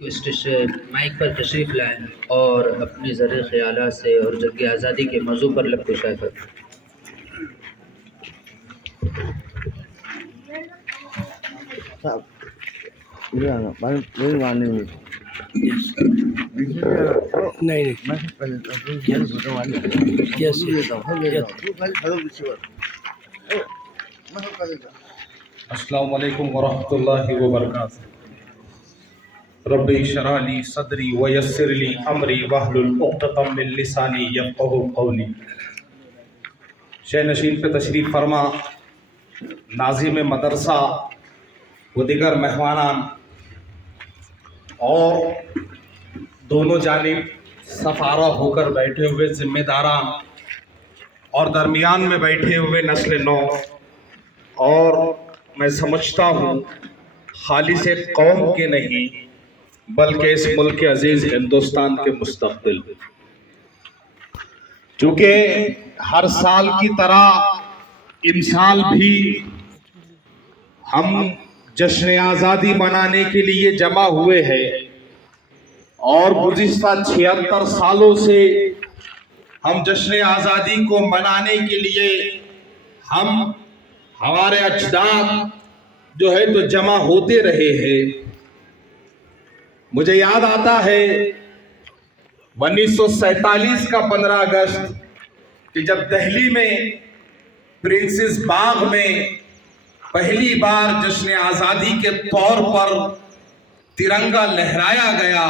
Station mic پر تشریف لائیں اور اپنے زرعی خیالات سے اور جنگ آزادی کے موضوع پر لب کشائی فرمائیں۔ السلام علیکم ورحمۃ اللہ وبرکاتہ۔ ربی اشرح لی صدری ویسر لی امری واحلل عقدۃ من لسانی یفقہوا قولی۔ شہ نشین پہ تشریف فرما، ناظم مدرسہ و دیگر مہمانان اور دونوں جانب صف آرا ہو کر بیٹھے ہوئے ذمہ داران اور درمیان میں بیٹھے ہوئے نسل نو، اور میں سمجھتا ہوں خالص قوم کے نہیں بلکہ اس ملک کے عزیز ہندوستان کے مستقبل، چونکہ ہر سال کی طرح ان سال بھی ہم جشن آزادی منانے کے لیے جمع ہوئے ہیں، اور گزشتہ 76 سالوں سے ہم جشن آزادی کو منانے کے لیے ہمارے اجداد جو ہے تو جمع ہوتے رہے ہیں۔ مجھے یاد آتا ہے 1947 کا 15 اگست کہ جب دہلی میں پرنسس باغ میں پہلی بار جشن آزادی کے طور پر ترنگا لہرایا گیا،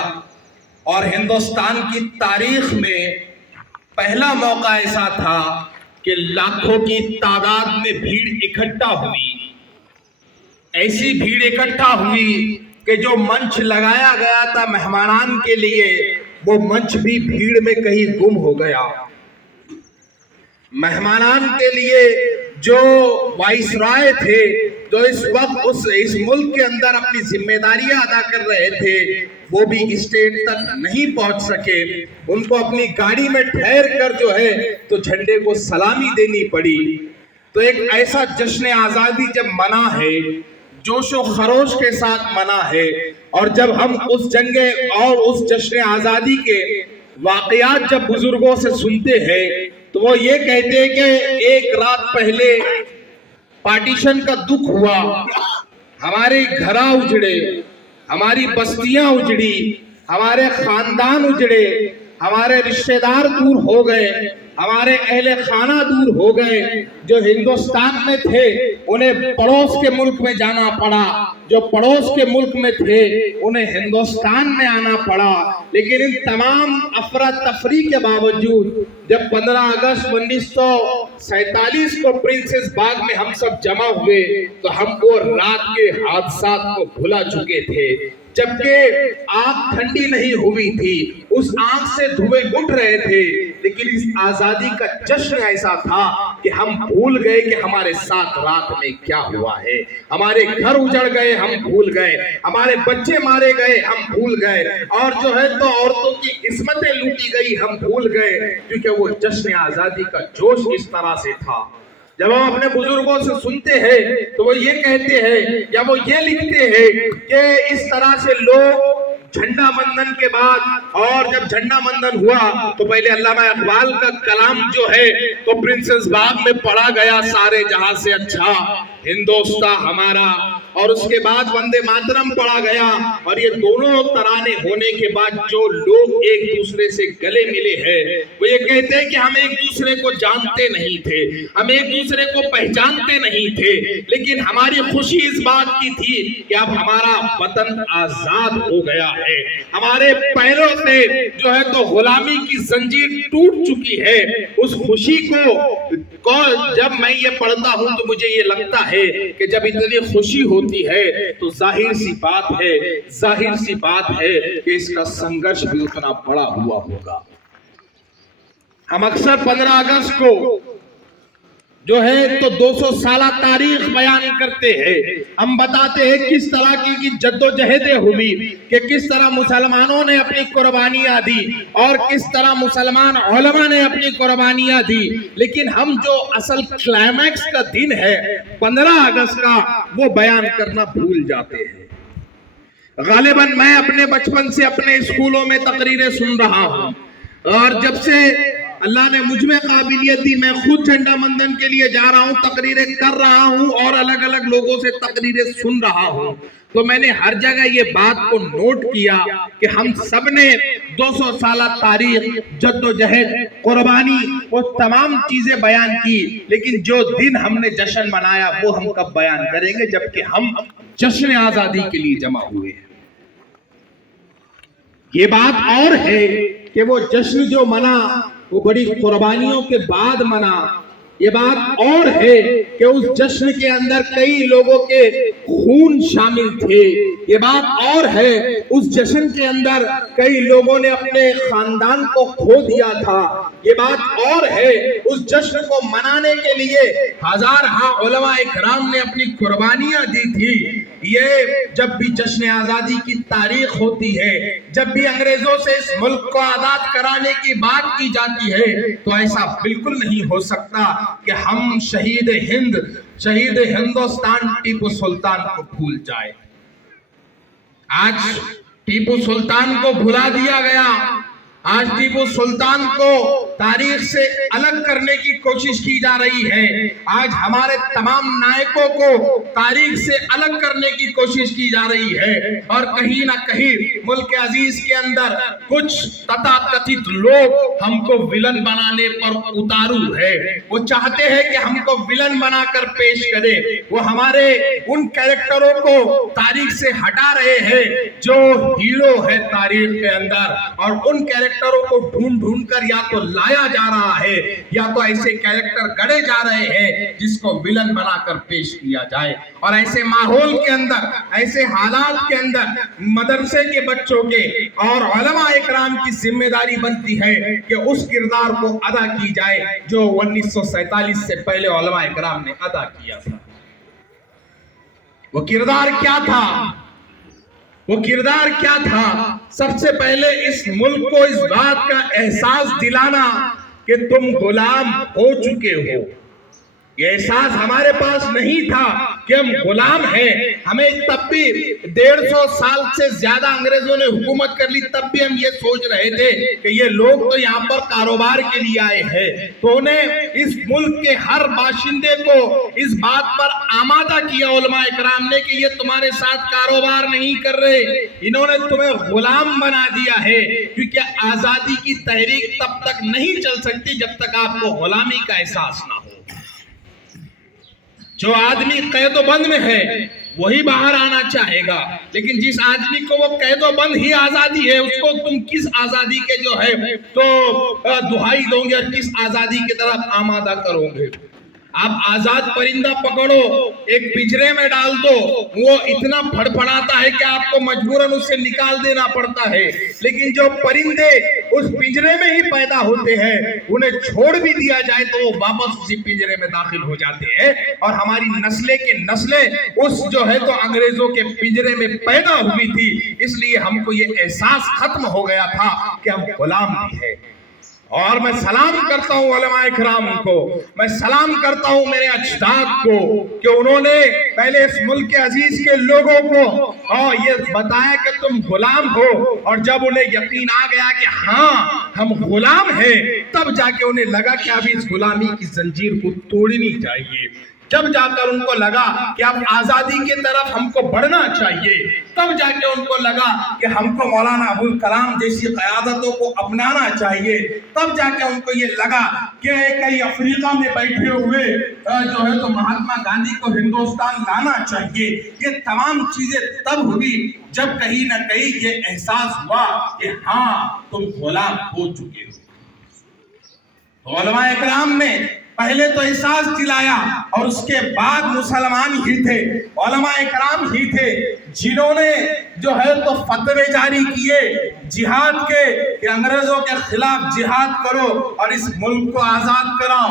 اور ہندوستان کی تاریخ میں پہلا موقع ایسا تھا کہ لاکھوں کی تعداد میں بھیڑ اکٹھا ہوئی، ایسی بھیڑ اکٹھا ہوئی کہ جو منچ لگایا گیا تھا مہمانان کے لیے، وہ منچ بھی بھیڑ میں کہیں گم ہو گیا۔ مہمانان کے لیے جو وائس رائے تھے، جو اس وقت اس ملک کے اندر اپنی ذمہ داریاں ادا کر رہے تھے، وہ بھی اسٹیج تک نہیں پہنچ سکے۔ ان کو اپنی گاڑی میں ٹھہر کر جو ہے تو جھنڈے کو سلامی دینی پڑی۔ تو ایک ایسا جشن آزادی جب منا ہے، جوش و خروش کے ساتھ منا ہے، اور جب ہم اس جنگ اور اس جشن آزادی کے واقعات جب بزرگوں سے سنتے ہیں تو وہ یہ کہتے ہیں کہ ایک رات پہلے پارٹیشن کا دکھ ہوا، ہمارے گھراں اجڑے، ہماری بستیاں اجڑی، ہمارے خاندان اجڑے، ہمارے رشتہ دار دور ہو گئے، ہمارے اہل خانہ دور ہو گئے۔ جو ہندوستان میں تھے انہیں پڑوس کے ملک میں جانا پڑا، جو پڑوس کے ملک میں تھے انہیں ہندوستان میں آنا پڑا۔ لیکن ان تمام افراتفری کے باوجود جب 15 اگست 1947 کو پرنسس باغ میں ہم سب جمع ہوئے تو ہم وہ رات کے حادثات کو بھلا چکے تھے، جبکہ آنکھ ٹھنڈی نہیں ہوئی تھی، اس آنکھ سے دھوئے اٹھ رہے تھے، لیکن اس آزادی کا جشن ایسا تھا کہ ہم بھول گئے کہ ہمارے ساتھ رات میں کیا ہوا ہے۔ ہمارے گھر اجڑ گئے، ہم بھول گئے، ہمارے بچے مارے گئے، ہم بھول گئے، اور جو ہے تو عورتوں کی عصمتیں لوٹی گئی، ہم بھول گئے، کیونکہ وہ جشن آزادی کا جوش اس طرح سے تھا۔ جب ہم اپنے بزرگوں سے سنتے ہیں تو وہ یہ کہتے ہیں یا وہ یہ لکھتے ہیں کہ اس طرح سے لوگ جھنڈا بندھن کے بعد، اور جب جھنڈا بندھن ہوا تو پہلے علامہ اقبال کا کلام جو ہے تو پرنسس باغ میں پڑھا گیا، سارے جہاں سے اچھا ہندوستان ہمارا، اور اس کے بعد وندے ماترم پڑھا گیا، اور یہ دونوں ترانے ہونے کے بعد جو لوگ ایک دوسرے سے گلے ملے ہیں وہ یہ کہتے ہیں کہ ہم ایک دوسرے کو جانتے نہیں تھے، ہم ایک دوسرے کو پہچانتے نہیں تھے، لیکن ہماری خوشی اس بات کی تھی کہ اب ہمارا وطن آزاد ہو گیا ہے، ہمارے پیروں سے جو ہے تو غلامی کی زنجیر ٹوٹ چکی ہے۔ اس خوشی کو جب میں یہ پڑھتا ہوں تو مجھے یہ لگتا ہے کہ جب اتنی خوشی ہوتی ہے تو ظاہر سی بات ہے کہ اس کا سنگرش بھی اتنا بڑا ہوا ہوگا۔ ہم اکثر 15 اگست کو جو ہے تو 200 سالہ تاریخ بیان کرتے ہیں، ہم بتاتے ہیں کس طرح کی جد و جہدیں ہوئی، کہ کس طرح مسلمانوں نے اپنی قربانیاں دی اور کس طرح مسلمان علماء نے اپنی قربانیاں دی، لیکن ہم جو اصل کلائمیکس کا دن ہے 15 اگست کا وہ بیان کرنا بھول جاتے ہیں۔ غالباً میں اپنے بچپن سے اپنے اسکولوں میں تقریریں سن رہا ہوں، اور جب سے اللہ نے مجھ میں قابلیت دی، میں خود جھنڈا مندن کے لیے جا رہا ہوں، تقریریں کر رہا ہوں اور الگ الگ لوگوں سے تقریریں سن رہا ہوں، تو میں نے ہر جگہ یہ بات کو نوٹ کیا کہ ہم سب نے 200 سالہ تاریخ، جد و جہد، قربانی، وہ تمام چیزیں بیان کی، لیکن جو دن ہم نے جشن منایا وہ ہم کب بیان کریں گے جبکہ ہم جشن آزادی کے لیے جمع ہوئے ہیں۔ یہ بات اور ہے کہ وہ جشن جو منا وہ بڑی قربانیوں کے بعد منا، یہ بات اور ہے کہ اس جشن کے اندر کئی لوگوں کے خون شامل تھے، یہ بات اور ہے اس جشن کے اندر کئی لوگوں نے اپنے خاندان کو کھو دیا تھا، یہ بات اور ہے اس جشن کو منانے کے لیے ہزارہا علماء اکرام نے اپنی قربانیاں دی تھی۔ یہ جب بھی جشن آزادی کی تاریخ ہوتی ہے، جب بھی انگریزوں سے اس ملک کو آزاد کرانے کی بات کی جاتی ہے، تو ایسا بالکل نہیں ہو سکتا کہ ہم شہید ہندوستان ٹیپو سلطان کو بھول جائے۔ آج ٹیپو سلطان کو بھلا دیا گیا، آج ٹیپو سلطان کو تاریخ سے الگ کرنے کی کوشش کی جا رہی ہے، آج ہمارے تمام نائکوں کو تاریخ سے الگ کرنے کی کوشش کی جا رہی ہے، اور کہیں نہ کہیں ملک عزیز کے اندر کچھ تتھاکتھت لوگ ہم کو ولن بنانے پر اتارو ہے، وہ چاہتے ہیں کہ ہم کو ولن بنا کر پیش کرے، وہ ہمارے ان کیریکٹروں کو تاریخ سے ہٹا رہے ہیں جو ہیرو ہے تاریخ کے اندر، اور ان کیریکٹروں کو ڈھونڈ کر یا تو لایا جا رہا ہے یا تو ایسے کیریکٹر گڑے جا رہے ہیں جس کو ولن بنا کر پیش کیا جائے۔ اور ایسے ماحول کے اندر، ایسے حالات کے اندر مدرسے کے بچوں کے اور علماء اکرام کی ذمہ داری بنتی ہے کہ اس کردار کو ادا کی جائے جو 1947 سے پہلے علماء اکرام نے ادا کیا تھا۔ وہ کردار کیا تھا؟ وہ کردار کیا تھا؟ سب سے پہلے اس ملک کو اس بات کا احساس دلانا کہ تم غلام ہو چکے ہو۔ یہ احساس ہمارے پاس نہیں تھا کہ ہم غلام ہیں، ہمیں تب بھی 150 سال سے زیادہ انگریزوں نے حکومت کر لی، تب بھی ہم یہ سوچ رہے تھے کہ یہ لوگ تو یہاں پر کاروبار کے لیے آئے ہیں، تو انہیں اس ملک کے ہر باشندے کو اس بات پر آمادہ کیا علماء اکرام نے کہ یہ تمہارے ساتھ کاروبار نہیں کر رہے، انہوں نے تمہیں غلام بنا دیا ہے، کیونکہ آزادی کی تحریک تب تک نہیں چل سکتی جب تک آپ کو غلامی کا احساس نہ ہو۔ جو آدمی قید و بند میں ہے وہی باہر آنا چاہے گا، لیکن جس آدمی کو وہ قید و بند ہی آزادی ہے، اس کو تم کس آزادی کے جو ہے تو دہائی دو گے، کس آزادی کی طرف آمادہ کرو گے؟ آپ آزاد پرندہ پکڑو، ایک پنجرے میں ڈال دو، وہ اتنا پھڑپھڑاتا ہے کہ آپ کو مجبوراً اس سے نکال دینا پڑتا ہے، لیکن جو پرندے اس پنجرے میں ہی پیدا ہوتے ہیں انہیں چھوڑ بھی دیا جائے تو وہ واپس اسی پنجرے میں داخل ہو جاتے ہیں، اور ہماری نسلیں کے نسلیں اس جو ہے تو انگریزوں کے پنجرے میں پیدا ہوئی تھی، اس لیے ہم کو یہ احساس ختم ہو گیا تھا کہ ہم غلام بھی ہیں۔ اور میں سلام کرتا ہوں علماء اکرام کو، میں سلام کرتا ہوں میرے اجداد کو کہ انہوں نے پہلے اس ملک عزیز کے لوگوں کو یہ بتایا کہ تم غلام ہو، اور جب انہیں یقین آ گیا کہ ہاں ہم غلام ہیں، تب جا کے انہیں لگا کہ اب اس غلامی کی زنجیر کو توڑنی چاہیے، جب جا کر ان کو لگا کہ اب آزادی کی طرف ہم کو بڑھنا چاہیے، تب جا کے ان کو لگا کہ ہم کو مولانا ابوالکلام جیسی قیادتوں کو اپنانا چاہیے، تب جا کے ان کو یہ لگا کہ کئی افریقہ میں بیٹھے ہوئے جو ہے تو مہاتما گاندھی کو ہندوستان لانا چاہیے۔ یہ تمام چیزیں تب ہوئی جب کہیں نہ کہیں یہ احساس ہوا کہ ہاں تم غلام ہو چکے ہو۔ علماء اکرام نے پہلے تو احساس دلایا، اور اس کے بعد مسلمان ہی تھے، علماء اکرام ہی تھے جنہوں نے جو ہے تو فتوے جاری کیے جہاد کے کہ انگریزوں کے خلاف جہاد کرو اور اس ملک کو آزاد کراؤ۔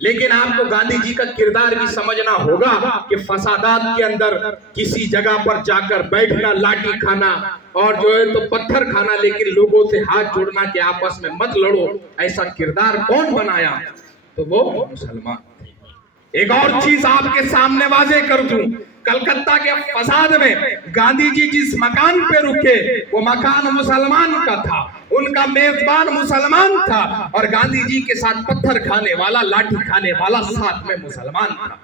لیکن آپ کو گاندھی جی کا کردار بھی سمجھنا ہوگا کہ فسادات کے اندر کسی جگہ پر جا کر بیٹھنا، لاٹھی کھانا اور جو ہے تو پتھر کھانا، لیکن لوگوں سے ہاتھ جوڑنا کہ آپس میں مت لڑو، ایسا کردار کون بنایا؟ تو وہ مسلمان تھے۔ ایک اور چیز آپ کے سامنے واضح کر دوں، کلکتہ کے فساد میں گاندھی جی جس مکان پہ رکے وہ مکان مسلمان کا تھا، ان کا میزبان مسلمان تھا، اور گاندھی جی کے ساتھ پتھر کھانے والا، لاٹھی کھانے والا ساتھ میں مسلمان تھا۔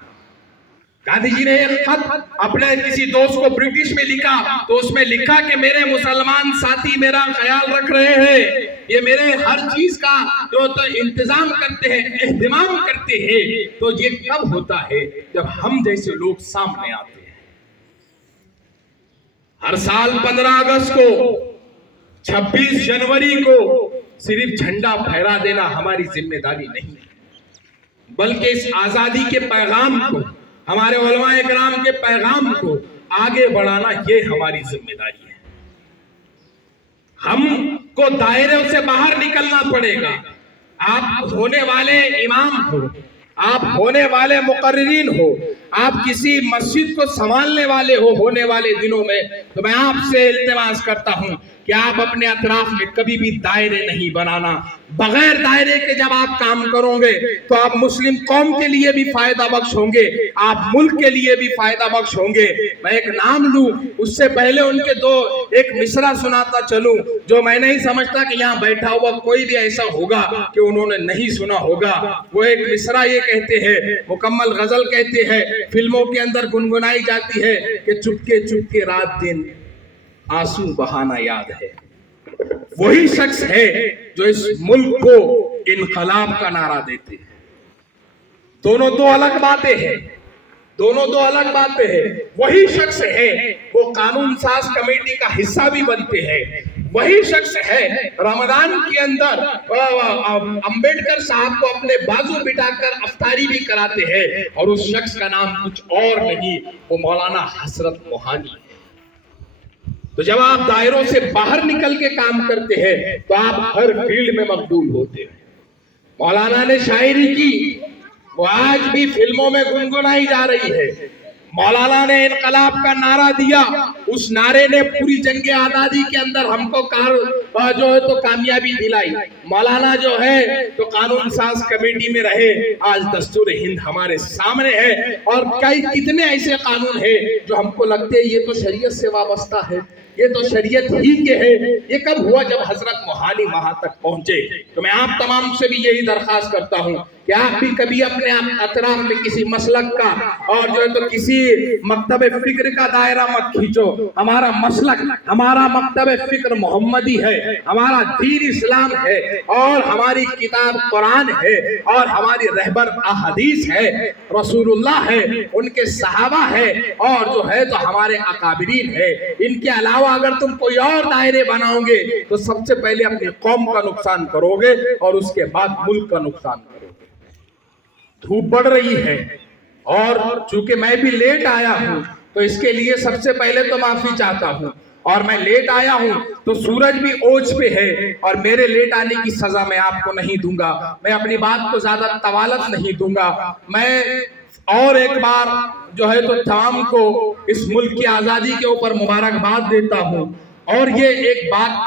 گاندھی جی نے ایک خط اپنے کسی دوست کو برٹش میں لکھا تو اس میں لکھا کہ میرے مسلمان ساتھی میرا خیال رکھ رہے ہیں، یہ میرے ہر چیز کا جو تو انتظام کرتے ہیں، اہتمام کرتے ہیں۔ تو یہ کب ہوتا ہے؟ جب ہم جیسے لوگ سامنے آتے ہیں۔ ہر سال 15 اگست کو، 26 جنوری کو صرف جھنڈا پھہرا دینا ہماری ذمہ داری نہیں ہے، بلکہ اس آزادی کے پیغام کو، ہمارے علماء اکرام کے پیغام کو آگے بڑھانا یہ ہماری ذمہ داری ہے۔ ہم کو دائروں سے باہر نکلنا پڑے گا۔ آپ ہونے والے امام ہو، آپ ہونے والے مقررین ہو، آپ کسی مسجد کو سنبھالنے والے ہو ہونے والے دنوں میں، تو میں آپ سے التماس کرتا ہوں کہ آپ اپنے اطراف میں کبھی بھی دائرے نہیں بنانا۔ بغیر دائرے کے جب آپ کام کرو گے تو آپ مسلم قوم کے لیے بھی فائدہ بخش ہوں گے، آپ ملک کے لیے بھی فائدہ بخش ہوں گے۔ میں ایک نام لوں، اس سے پہلے ان کے ایک مصرع سناتا چلوں جو میں نہیں سمجھتا کہ یہاں بیٹھا ہوا کوئی بھی ایسا ہوگا کہ انہوں نے نہیں سنا ہوگا۔ وہ ایک مصرع یہ کہتے ہیں، مکمل غزل کہتے ہیں، فلموں کے اندر گنگنائی جاتی ہے کہ چپکے چپکے رات دن آنسو بہانا یاد ہے۔ وہی شخص ہے جو اس ملک کو انقلاب کا نعرہ دیتے ہیں۔ دونوں دو الگ باتیں ہیں، دونوں دو الگ باتیں ہیں۔ وہی شخص ہے وہ قانون ساز کمیٹی کا حصہ بھی بنتے ہیں، وہی شخص ہے رمضان کے اندر امبیڈکر صاحب کو اپنے بازو بٹھا کر افطاری بھی کراتے ہیں، اور اس شخص کا نام کچھ اور نہیں، وہ مولانا حسرت موہانی ہے۔ تو جب آپ دائروں سے باہر نکل کے کام کرتے ہیں تو آپ ہر فیلڈ میں مقبول ہوتے ہیں۔ مولانا نے شاعری کی، وہ آج بھی فلموں میں گنگنائی جا رہی ہے۔ مولانا نے انقلاب کا نعرہ دیا، اس نعرے نے پوری جنگ آزادی کے اندر ہم کو جو ہے تو کامیابی دلائی۔ مولانا جو ہے تو قانون ساز کمیٹی میں رہے، آج دستور ہند ہمارے سامنے ہے، اور کتنے ایسے قانون ہیں جو ہم کو لگتے ہیں یہ تو شریعت سے وابستہ ہے، یہ تو شریعت ہی کے ہے۔ یہ کب ہوا؟ جب حضرت موہانی وہاں تک پہنچے۔ تو میں آپ تمام سے بھی یہی درخواست کرتا ہوں کہ آپ بھی کبھی اپنے اطراف میں کسی مسلک کا اور جو ہے تو کسی مکتب فکر کا دائرہ مت کھینچو۔ ہمارا مسلک، ہمارا مکتب فکر محمدی ہے، ہمارا دین اسلام ہے، اور ہماری کتاب قرآن ہے، اور ہماری رہبر احادیث ہے، رسول اللہ ہے، ان کے صحابہ ہے، اور جو ہے تو ہمارے اکابرین ہے۔ ان کے علاوہ اگر تم کوئی اور دائرے بناؤ گے تو سب سے پہلے اپنی قوم کا نقصان کرو گے اور اس کے بعد ملک کا نقصان کرو گے۔ دھوپ بڑھ رہی ہے، اور چونکہ میں بھی لیٹ آیا ہوں تو اس کے لیے سب سے پہلے تو معافی چاہتا ہوں، اور میں لیٹ آیا ہوں تو سورج بھی اوج پہ ہے، اور میرے لیٹ آنے کی سزا میں آپ کو نہیں دوں گا، میں اپنی بات کو زیادہ طوالت نہیں دوں گا۔ میں اور ایک بار جو ہے تو تمام کو اس ملک کی آزادی کے اوپر مبارکباد دیتا ہوں، اور یہ ایک بات